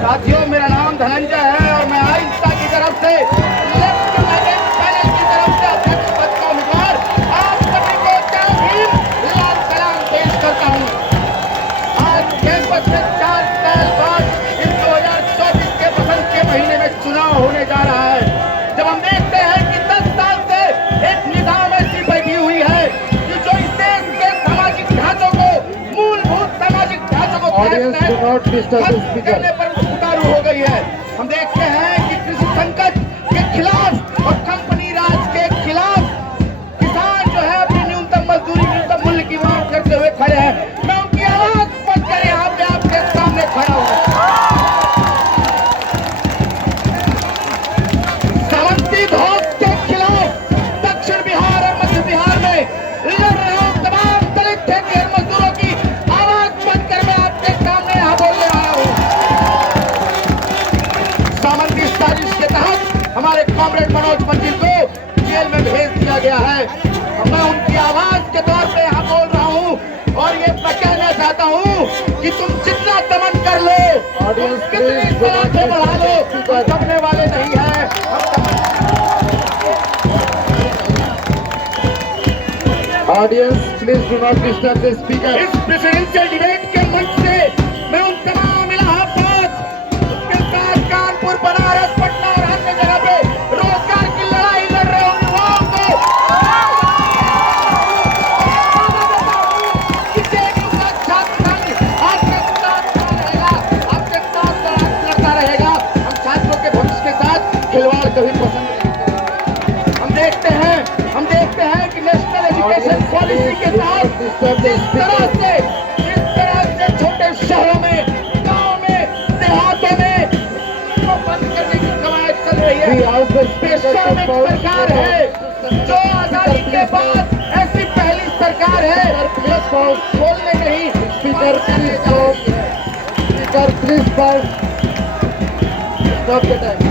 साथियों, मेरा नाम धनंजय है और मैं आहिस्ता की तरफ से लेफ्ट कैबिनेट पैनल की तरफ से अध्यक्ष पद का उम्मीदवार आप सभी को जय भीम लाल सलाम पेश करता हूँ। आज कैंपस में 4 साल बाद इस 2024 के बसंत के महीने में चुनाव होने जा रहा है। जब हम देखते हैं कि 10 साल से एक निजाम ऐसी बैठी हुई है कि जो इस देश के सामाजिक ढांचों को, मूलभूत सामाजिक ढांचों को करने पर उतारू हो गई है। हम देखते हैं कि कृषि संकट के खिलाफ और कंपनी राज के खिलाफ किसान जो है अपनी न्यूनतम मजदूरी, न्यूनतम मूल्य की मांग करते हुए खड़े हैं। मैं उनकी आवाज बनकर यहाँ पे आपके सामने खड़ा हूँ। सावंती धौत के खिलाफ दक्षिण बिहार और मध्य बिहार में लड़ रहे तमाम दलित ठेकेदार मजदूरों की आवाज बनकर मैं आपके सामने यहाँ बोलने आया हूँ। सामंती साजिश के तहत हमारे कॉमरेड मनोज मंजिल को जेल में भेज दिया गया है। मैं उनकी आवाज के तौर पे यहाँ बोल रहा हूँ और ये मैं कहना चाहता हूँ कि तुम जितना दमन कर लो, कितनी सलाखें बढ़ा लो, दबने वाले नहीं है। Audience, please do not disturb the speaker. इस प्रेसिडेंशियल डिबेट के मंच से मैं उन तमाम इलाहाबाद, उसके साथ कानपुर, बनारस, पटना और अन्य जगह पे रोजगार की लड़ाई लड़ रहे उन युवाओं को कि जेएनयू का छात्र संघ आपके साथ रहेगा, आपके साथ लड़ता रहेगा। हम छात्रों के भविष्य के साथ खिलवाड़ कभी पसंद नहीं करेंगे। हम देखते हैं कि नेशनल एजुकेशन पॉलिसी के तहत जिस तरह से छोटे शहरों में, गांव में, देहातों में को बंद करने की कवायद चल रही है। श्रमिक सरकार है जो आजादी के बाद ऐसी पहली सरकार है जो बोलने नहीं, Speaker, please stop the time.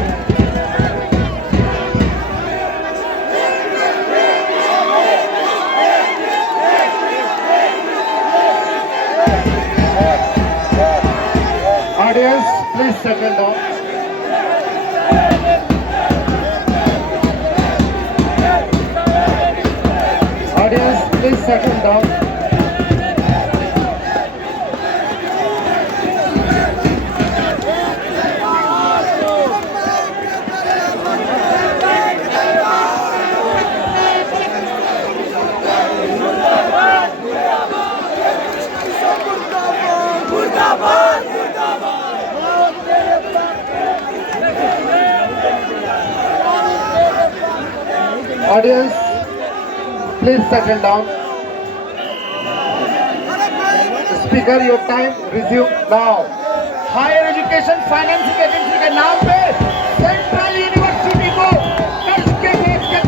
Audience, please settle down. Audience, please settle down. Audience, please settle down. Speaker, your time resume now. Higher education financing agency के नाम पे सेंट्रल यूनिवर्सिटी को कर्ज के बोझ के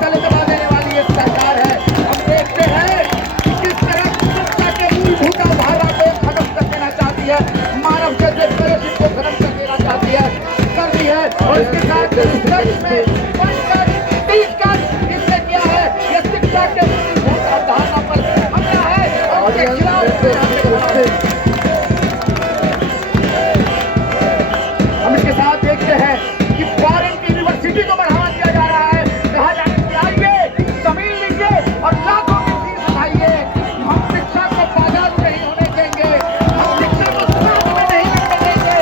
तले दबा देने वाली ये सरकार है। हम देखते हैं कि किस तरह शिक्षा के मूलभूत आधार को खत्म कर देना चाहती है, मानव जैसे फेलोशिप को खत्म कर देना चाहती है, कर दी है। और इसके साथ रिसर्च में इसने किया है, ये शिक्षा के मूलभूत अवधारणा पर हमला है और उसके खिलाफ हम इसके साथ देखते हैं कि फॉरेन की यूनिवर्सिटी को बढ़ावा दिया जा रहा है। कहा जा रहा है कि आइए, जमीन लीजिए और लाखों की फीस उठाइए। हम शिक्षा को बाजार नहीं होने देंगे, हम शिक्षा को सुनाम में नहीं करने देंगे।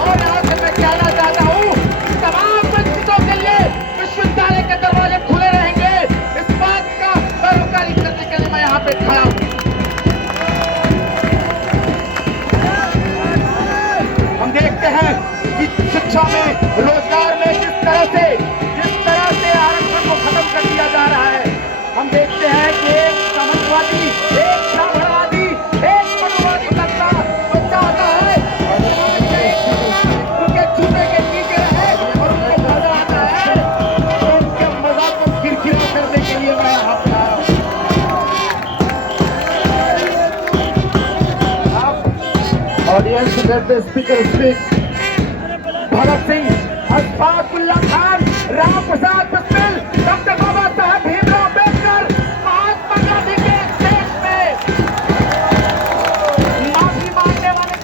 और यहाँ से मैं कहना चाहता हूँ कि तमाम वंचितों के लिए विश्वविद्यालय के दरवाजे खुले रहेंगे। इस बात का पैरोकारी करने के लिए मैं यहाँ पे खड़ा हूँ। हम देखते हैं कि शिक्षा में, रोजगार में जिस तरह से आरक्षण को खत्म कर दिया जा रहा है। हम देखते हैं कि एक समाजवादी, एक ब्राह्मणवादी, एक मनुवादी तबका जो चाहता है उनके छूने के नीचे रहे और उनको मजा आता है, तो उनके मजाक को किरकिरा करने के लिए मैं यहाँ पर आया हूँ। Audience, let the speaker speak. Bhagat Singh, Ashfaqulla Khan, Ram Prasad Bismil, doctor Baba Saheb Bhimrao Ambedkar, Mahatma Gandhi के देश में माफी मांगने वाले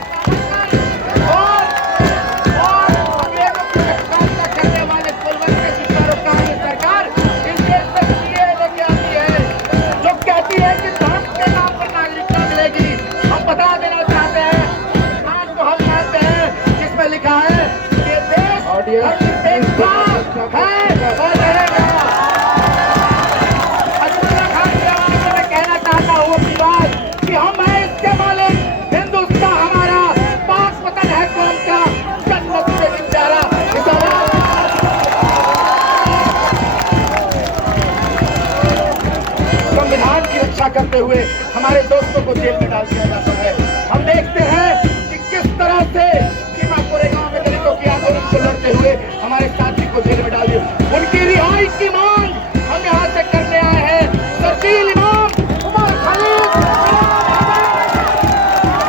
हुए हमारे दोस्तों को जेल में डाल दिया जाता है। हम देखते हैं कि किस तरह से सीमा कोरेगांव में दलितों की आंदोलन को लड़ते हुए हमारे साथी को जेल में डाल दिया। उनकी रिहाई की मांग हम यहाँ से करने आए हैं। सरजील इमाम, उमर खलील,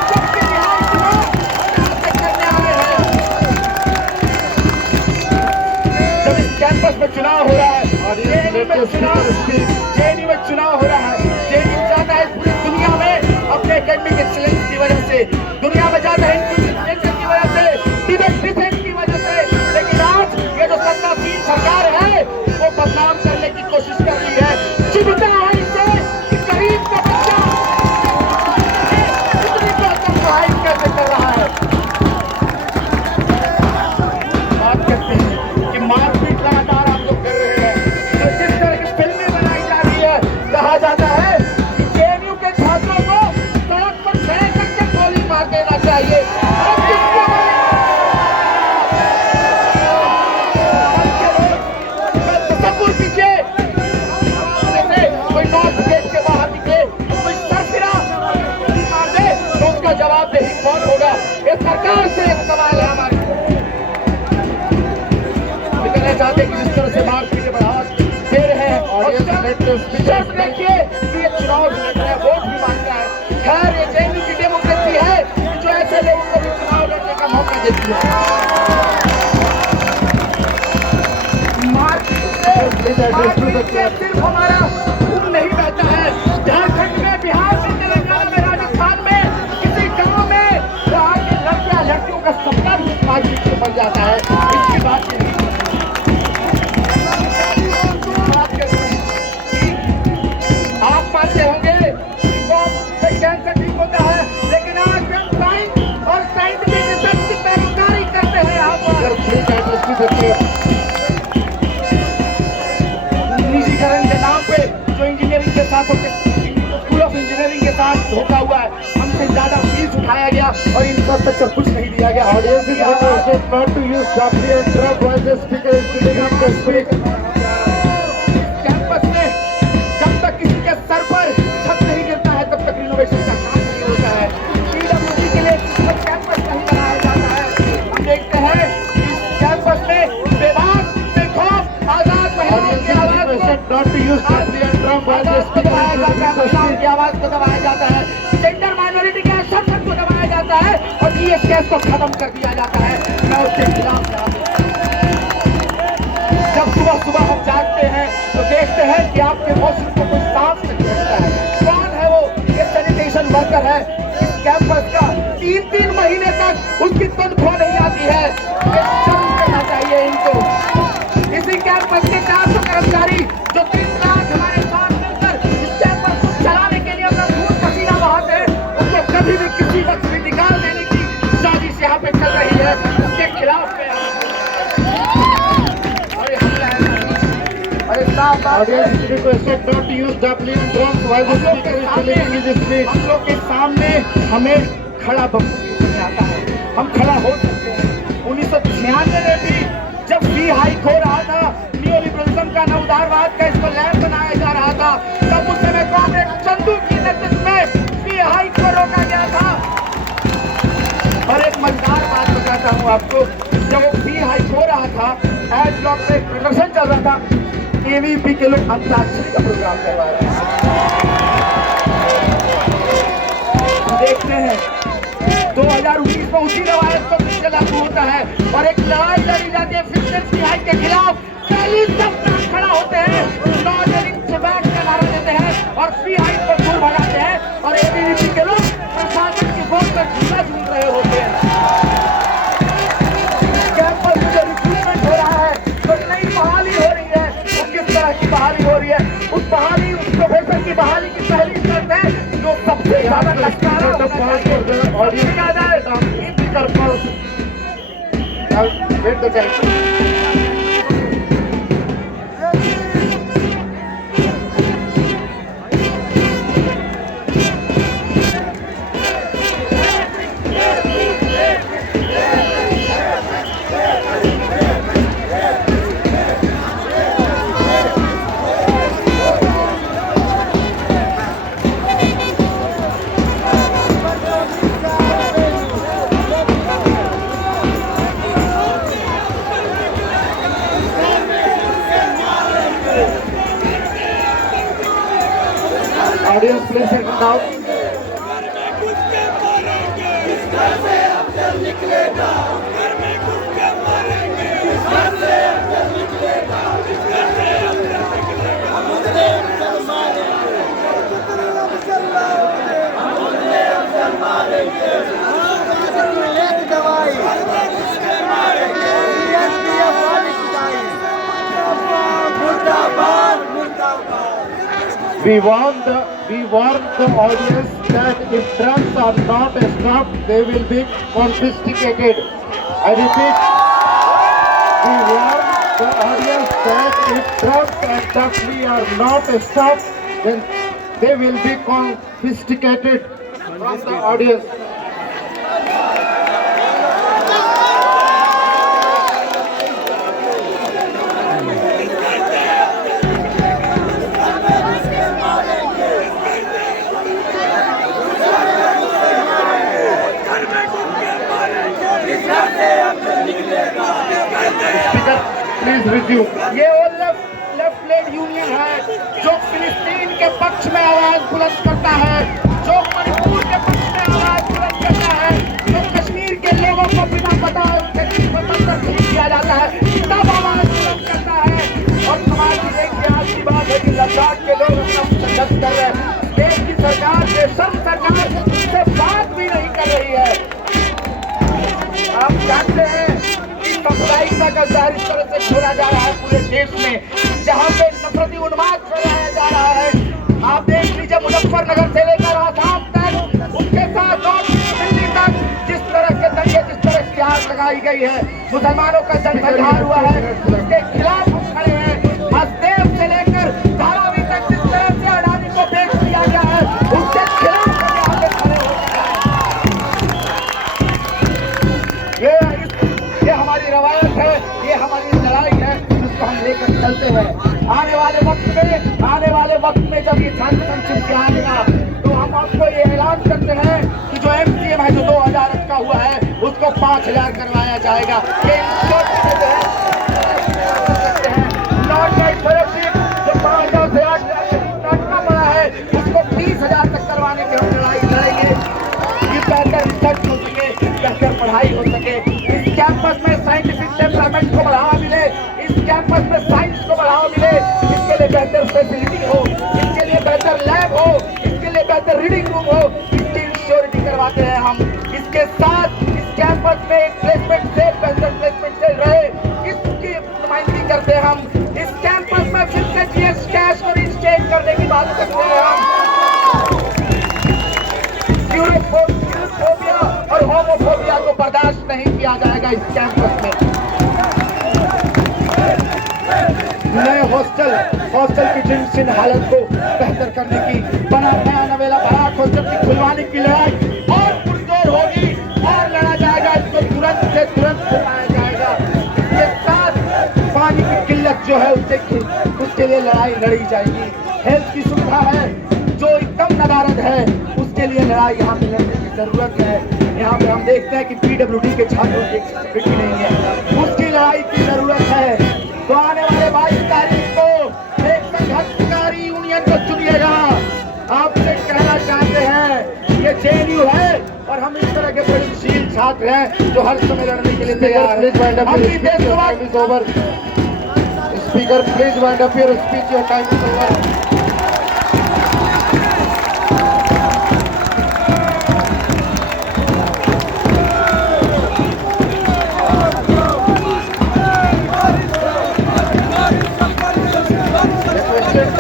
सबकी रिहाई की मांग हम यहाँ से करने आए हैं। जब इस कैंपस में चुनाव हो रहा है, जेएनयू में चुनाव हो रहा है, जेएनयू चाहता है पूरी दुनिया में अपने एकेडमिक एक्सीलेंस की वजह से, दुनिया में जाता है इंक्लूसिव की वजह से, डिबेट डिफेंस की वजह से, लेकिन आज ये जो सत्तासीन सरकार है वो बदनाम करने की कोशिश कर रही है। चुभता है इसे कि गरीब का बच्चा इतनी बेहतर पढ़ाई कैसे कर रहा है। बात करते हैं कि मारपीट लगातार आप लोग कर रहे हैं, तो जिस तरह की फिल्में बनाई जा रही है, कहा जाता है कि जेएनयू के छात्रों को सड़क पर खड़े करके गोली मार देना चाहिए। और किसके तस्वीर पीछे कोई नॉर्थ गेट के बाहर निकले, कोई सरफिरा मार दे तो उसका जवाबदेही कौन होगा? ये सरकार से एक सवाल है हमारी। कहना चाहते कि जिस तरह से मारपीट के बढ़ावा दे रहे हैं और शर्त रखिए कि ये चुनाव भी लड़ रहा है, वोट भी मांगता है। खैर ये जेएनयू की डेमोक्रेसी है जो ऐसे लोगों को भी चुनाव लड़ने का मौका देती है। मारपीट से सिर्फ हमारा खून नहीं बहता है। झारखंड में, बिहार में, तेलंगाना में, राजस्थान में, किसी गांव में वहाँ के लड़कियां लड़कियों का सपना भी मारपीट से बन जाता है। इसकी बात नहीं आप मानते होंगे कि कैंसर ठीक होता है, लेकिन आज हम साइंस और साइंटिफिक रिसर्च की पैरोकारी करते हैं। यहाँ पर निजीकरण के नाम पे जो इंजीनियरिंग के साथ स्कूल ऑफ इंजीनियरिंग के साथ धोखा हुआ है, हमसे ज्यादा फीस उठाया गया और इंफ्रास्ट्रक्चर कुछ नहीं दिया गया। Audience is requested not to use Chapli and Trump while the speaker is delivering the speech. Campus में जब तक किसी के सर पर छत नहीं गिरता है तब तक रिनोवेशन का काम नहीं होता है। पीडब्ल्यूडी के लिए कैंपस नहीं बनाया जाता है। हम देखते हैं कि इस कैंपस में बेबाक, बेखौफ, आजाद महिलाओं की आवाज Not to use Chapli and Trump while the speaker is delivering the महिलाओं speech. की आवाज को दबाया जाता है, जेंडर माइनॉरिटी के संरक्षण को दबाया जाता है और जीएसटीएस को खत्म कर दिया जाता है। मैं उसके खिलाफ जब सुबह सुबह हम जागते हैं तो देखते हैं कि आपके मौसम को कोई साफ नहीं रखता है। कौन है वो? ये सैनिटेशन वर्कर है। इस कैंपस का 3-3 महीने तक उसकी तनख्वाह नहीं आती है। ये शर्म करना चाहिए इनको। इसी कैंपस के 400 कर्मचारी जो दिन रात हमारे साथ मिलकर इस कैंपस को चलाने के लिए अपना खून पसीना बहाते हैं, उनको कभी भी किसी वक्त भी निकाल देने की साजिश यहाँ पे चल रही है। उसके खिलाफ में Audience is requested not to use Chapli and Trump while the speaker is delivering his speech. हम लोग के सामने हमें खड़ा बम आता है, हम खड़ा हो सकते हैं। 1996 में भी जब फी हाइक हो रहा था, नियोलिबरलिज्म का, नवउदारवाद का इस पर लैब बनाया जा रहा था, तब उस समय कांग्रेस चंदू की नेतृत्व में फी हाइक को रोका गया था। और एक मजेदार बात बताता हूँ आपको, जब वो फी हाइक हो रहा था, एज ब्लॉक में एक प्रदर्शन चल रहा था, एवीपी के लोग अंताक्षरी का प्रोग्राम करवा रहे हैं। देखते हैं 2019 में उसी रवायत पर पीछे लागू होता है और एक लड़ाई लड़ी जाती है फिटनेस की हाइक के खिलाफ। पहली सब खड़ा होते हैं, नौजवान से बैठ कर नारा देते हैं और फी हाइक पर दूर भगाते हैं और एबीवीपी के लोग प्रशासन की वोट पर झूला झूल रहे होते हैं। कैंपस में जो रिक्रूटमेंट हो रहा है, तो नई बहाली हो रही है, वो किस तरह की बहाली हो रही है? उस बहाली, उस प्रोफेसर की बहाली की पहली शर्त है जो सबसे ज्यादा लश्कारा होना चाहिए। Wait the time. We warn the audience that if drums are not stopped, they will be confiscated. I repeat, we warn the audience that if drums and duffly are not stopped, then they will be confiscated from the audience. Speaker, please resume. ये वो left lead union है जो फिलिस्तीन के पक्ष में आवाज बुलंद करता है, जो मणिपुर के पक्ष में आवाज बुलंद करता है, जो कश्मीर के लोगों को बिना बताए किया जाता है तब आवाज बुलंद करता है। और समाज की देखिए आज की बात है कि लद्दाख के लोग अपना संघर्ष कर रहे हैं, देश की सरकार देशम सरकार उससे बात भी नहीं कर रही है। आप जानते हैं सामुदायिकता का जाहिर इस तरह से छोड़ा जा रहा है पूरे देश में, जहां पे नफरती उन्माद फैलाया जा रहा है। आप देख लीजिए मुजफ्फरनगर से लेकर आसाम तक, उसके साथ दिल्ली तक जिस तरह के दंगे, जिस तरह की आग लगाई गई है, मुसलमानों का जनसंहार हुआ है, उसके खिलाफ हम खड़े हैं। हसदेव से लेकर धारावी तक जिस तरह से अडानी को बेच दिया गया है, उसके खिलाफ हम यहाँ पे खड़े हो गए हैं। ये हमारी रवायत है, ये हमारी लड़ाई है जिसको हम लेकर चलते हैं। आने वाले वक्त में जब ये चैंपियनशिप आएगा तो हम आपको ये ऐलान करते हैं कि जो MCM है जो 2000 का हुआ है उसको 5000 करवाया जाएगा। ये नॉन लाइट फेलोशिप जो 5000 से 8000 का बड़ा है उसको 30,000 तक करवाने की हम लड़ाई लड़ेंगे कि बेहतर रिसर्च हो सके, बेहतर पढ़ाई हो सके, इस कैंपस में साइंटिफिक डेवलपमेंट को बढ़ावा मिले, इस कैंपस में साइंस को बढ़ावा मिले, इसके लिए बेहतर फैसिलिटी हो, इसके लिए बेहतर लैब हो, इसके लिए बेहतर रीडिंग रूम हो, इसकी इंश्योरिटी करवाते हैं हम। इसके साथ इस कैंपस में एक प्लेसमेंट सेल, बेहतर प्लेसमेंट सेल रहे, इसकी नुमाइंदगी करते हैं हम। इस कैंपस में फिर से GS कैश को रिस्टेट करने की बात करते हैं हम। यूरोफोबिया और होमोफोबिया को बर्दाश्त नहीं किया जाएगा इस कैंपस में। नए हॉस्टल की जिन हालत को बेहतर करने की नया नवेला बराक हॉस्टल की खुलवाने की लड़ाई और पुरजोर होगी और लड़ा जाएगा, इसको तुरंत से तुरंत खुलवाया जाएगा। इसके साथ पानी की किल्लत जो है उसके लिए लड़ाई लड़ी जाएगी। हेल्थ की सुविधा है जो एकदम नदारद है, उसके लिए लड़ाई यहाँ पे लड़ने की जरूरत है। यहाँ पे हम देखते हैं कि PWD के छात्रों की एक्सेसिबिलिटी नहीं है, उसकी लड़ाई की जरूरत है। तो आने वाले 22 तारीख को एक संघर्षकारी यूनियन को चुनिएगा। आपसे कहना चाहते हैं ये JNU है और हम इस तरह के प्रगतिशील छात्र हैं जो हर समय लड़ने के लिए तैयार हैं। Speaker, please wind up your speech. Your time is over.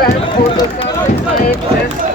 Time for the